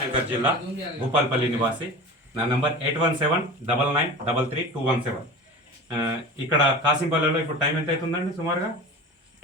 శంకర్ జిల్లా భూపాల్పల్లి నివాసి. నా number eight one seven double nine double three two one seven. ఇక్కడ కాసింపల్లిలో ఇప్పుడు టైం ఎంత అవుతుందండి సుమారుగా?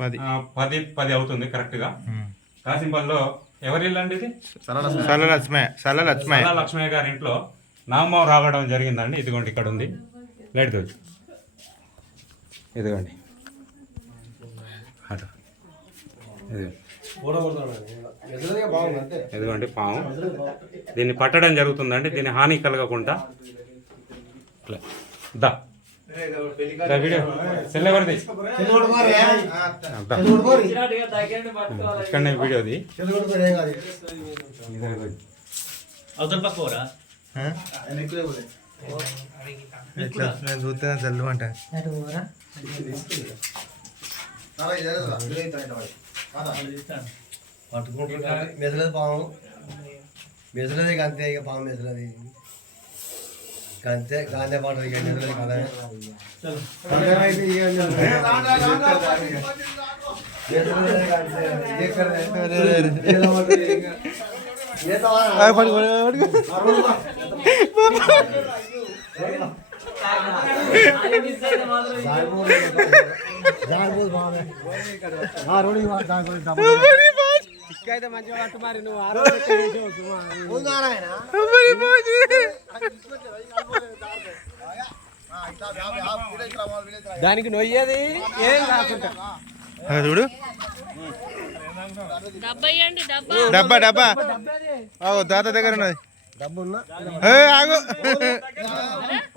పది. పది పది అవుతుంది కరెక్ట్గా. కాసింపల్లిలో ఎవరి ఇల్లు అండి ఇది? లక్ష్మయ్య గారి ఇంట్లో నామం రావడం జరిగిందండి. ఇదిగోండి ఇక్కడ ఉంది. లైట్ ఇదిగోండి. అటు. ఇదిగో. ఇదిగోండి పాము దీన్ని పట్టడం జరుగుతుందండి దీన్ని హాని కలగకుండా ఇట్లా. దా దా వీడియో సెల్ ఎవరిది దా. ఇక్కడనే వీడియోది ఎట్లా నేను చూస్తే చల్లు అంట మెసలది పాము మెసలది అంతే ఇక పాము మెసలది అంతే గాంధీ పాట ఇక మెసలది కదా అయితే మంచిగా పట్టు మరి నువ్వు దానికి నొయ్యేది ఏం కాకుండా. చూడు. డబ్బా డబ్బా. డబ్బా డబ్బా ఓ తాత దగ్గర ఉన్నది. డబ్బున్నా? ఏ, ఆగు.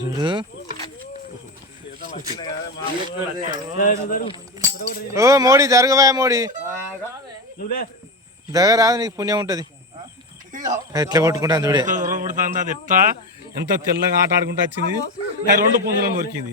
చూడు. ఓ మోడీ జరగవా మోడీ. దగ్గర రాదు నీకు పుణ్యం ఉంటుంది. ఎట్లా కొట్టుకుంటాను చూడే. ఎట్లా? ఎంత తెల్లగా ఆట ఆడుకుంటూ వచ్చింది. రెండు పుంజులను దొరికింది.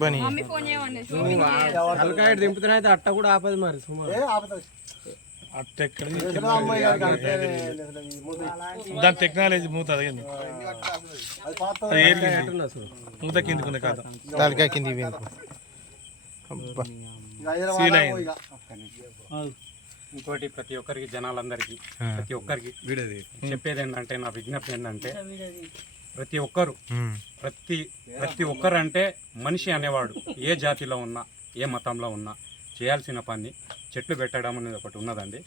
బని. మమ్మీ ఫోన్ చేయమండి దింపుతున్నా అయితే అట్ట కూడా ఆపదు మరి సుమారు అట్ట ఎక్కడ దాని టెక్నాలజీ మూత అదిగింది. మూత కిందికుంది కాదు. తలకాయ కింది పోయింది అబ్బా. సీల్ అయింది. ఇంకోటి ప్రతి ఒక్కరికి జనాలందరికీ ప్రతి ఒక్కరికి చెప్పేది ఏంటంటే నా విజ్ఞప్తి ఏంటంటే ప్రతి ఒక్కరు. ప్రతి ప్రతి ఒక్కరు అంటే మనిషి అనేవాడు. ఏ జాతిలో ఉన్నా ఏ మతంలో ఉన్నా చేయాల్సిన పని చెట్లు పెట్టడం అనేది ఒకటి ఉన్నదండి.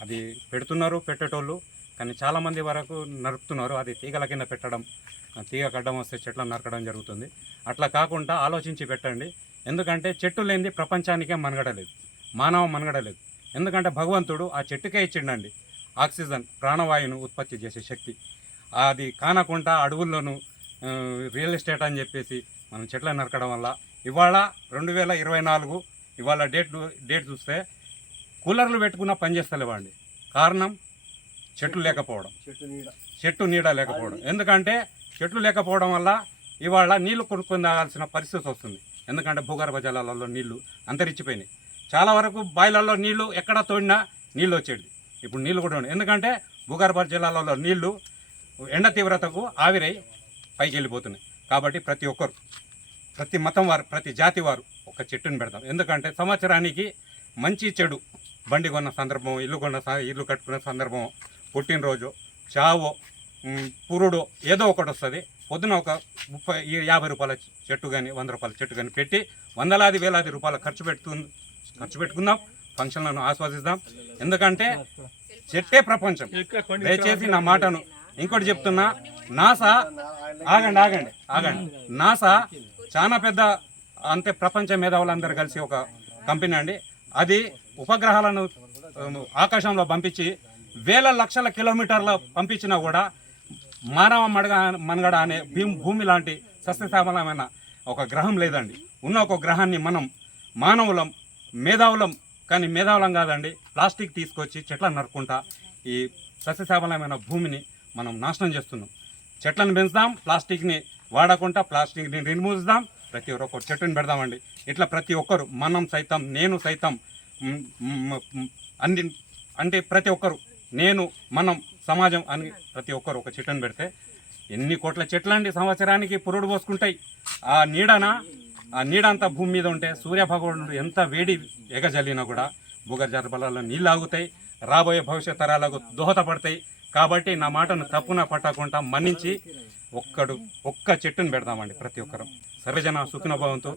అది పెడుతున్నారు పెట్టేటోళ్ళు. కానీ చాలామంది వరకు నరుకుతున్నారు. అది తీగల కింద పెట్టడం తీగ కడ్డం వస్తే చెట్లను నరకడం జరుగుతుంది. అట్లా కాకుండా ఆలోచించి పెట్టండి. ఎందుకంటే చెట్టు లేనిది ప్రపంచానికే మనగడలేదు. మానవ మనగడలేదు. ఎందుకంటే భగవంతుడు ఆ చెట్టుకే ఇచ్చిండండి. ఆక్సిజన్ ప్రాణవాయువును ఉత్పత్తి చేసే శక్తి. అది కానకుండా అడవుల్లోనూ రియల్ ఎస్టేట్ అని చెప్పేసి మనం చెట్లను నరకడం వల్ల ఇవాళ రెండు వేల ఇరవై నాలుగు ఇవాళ డేట్ డేట్ చూస్తే కూలర్లు పెట్టుకున్నా పనిచేస్తలేవండి కారణం చెట్లు లేకపోవడం. చెట్టు నీడ. లేకపోవడం. ఎందుకంటే చెట్లు లేకపోవడం వల్ల ఇవాళ నీళ్ళు కొనుక్కొని తాగాల్సిన పరిస్థితి వస్తుంది. ఎందుకంటే భూగర్భ జలాలలో నీళ్ళు అంతరించిపోయినాయి. చాలా వరకు బాయిలలో నీళ్ళు ఎక్కడ తోడినా నీళ్ళు వచ్చేది ఇప్పుడు నీళ్ళు కూడా ఎందుకంటే భూగర్భ జలాలలో నీళ్ళు ఎండ తీవ్రతకు ఆవిరై పైకి వెళ్ళిపోతున్నాయి కాబట్టి ప్రతి ఒక్కరు ప్రతి మతం వారు ప్రతి జాతి వారు ఒక చెట్టుని పెడతాం. ఎందుకంటే సంవత్సరానికి మంచి చెడు బండి కొన్న సందర్భం ఇల్లు కొన్న ఇల్లు కట్టుకున్న సందర్భం పుట్టినరోజు చావో పురుడు ఏదో ఒకటి వస్తుంది. పొద్దున ఒక ముప్పై యాభై రూపాయల చెట్టు కానీ వంద రూపాయల చెట్టు కానీ పెట్టి వందలాది వేలాది రూపాయలు ఖర్చు పెట్టుకు ఖర్చు పెట్టుకుందాం ఫంక్షన్లను ఆస్వాదిద్దాం ఎందుకంటే చెట్టే ప్రపంచం. దయచేసి నా మాటను ఇంకోటి చెప్తున్నా నాసా ఆగండి ఆగండి ఆగండి. నాసా చాలా పెద్ద అంతే ప్రపంచ మేధావులందరూ కలిసి ఒక కంపెనీ అండి. అది ఉపగ్రహాలను ఆకాశంలో పంపించి వేల లక్షల కిలోమీటర్ల పంపించినా కూడా మానవ మడగ మనగడ అనే భీమ్ భూమి లాంటి సస్యశ్యామలమైన ఒక గ్రహం లేదండి. ఉన్న ఒక గ్రహాన్ని మనం మానవులం మేధావులం కానీ మేధావులం కాదండి ప్లాస్టిక్ తీసుకొచ్చి చెట్లను నరుకుంటా ఈ సస్యశ్యామలమైన భూమిని మనం నాశనం చేస్తున్నాం. చెట్లను పెంచుదాం ప్లాస్టిక్ని వాడకుండా ప్లాస్టిక్ని నిర్మూలిద్దాం ప్రతి ఒక్కరు చెట్టుని పెడదామండి. ఇట్లా ప్రతి ఒక్కరు మనం సైతం నేను సైతం అంది అన్ని అంటే ప్రతి ఒక్కరు నేను మనం సమాజం అని ప్రతి ఒక్కరు ఒక చెట్టుని పెడితే ఎన్ని కోట్ల చెట్లండి సంవత్సరానికి పురుడు పోసుకుంటాయి. ఆ నీడన ఆ నీడ అంతా భూమి మీద ఉంటే సూర్య భగవానుడు ఎంత వేడి ఎగజల్లినా కూడా భూగర్జాల బలాల్లో నీళ్ళు ఆగుతాయి. రాబోయే భవిష్యత్ తరాలకు దోహదపడతాయి. కాబట్టి నా మాటను తప్పున పట్టకుండా మన్నించి ఒక్కడు ఒక్క చెట్టును పెడదామండి ప్రతి ఒక్కరం. సర్వజన సుఖన భావంతో.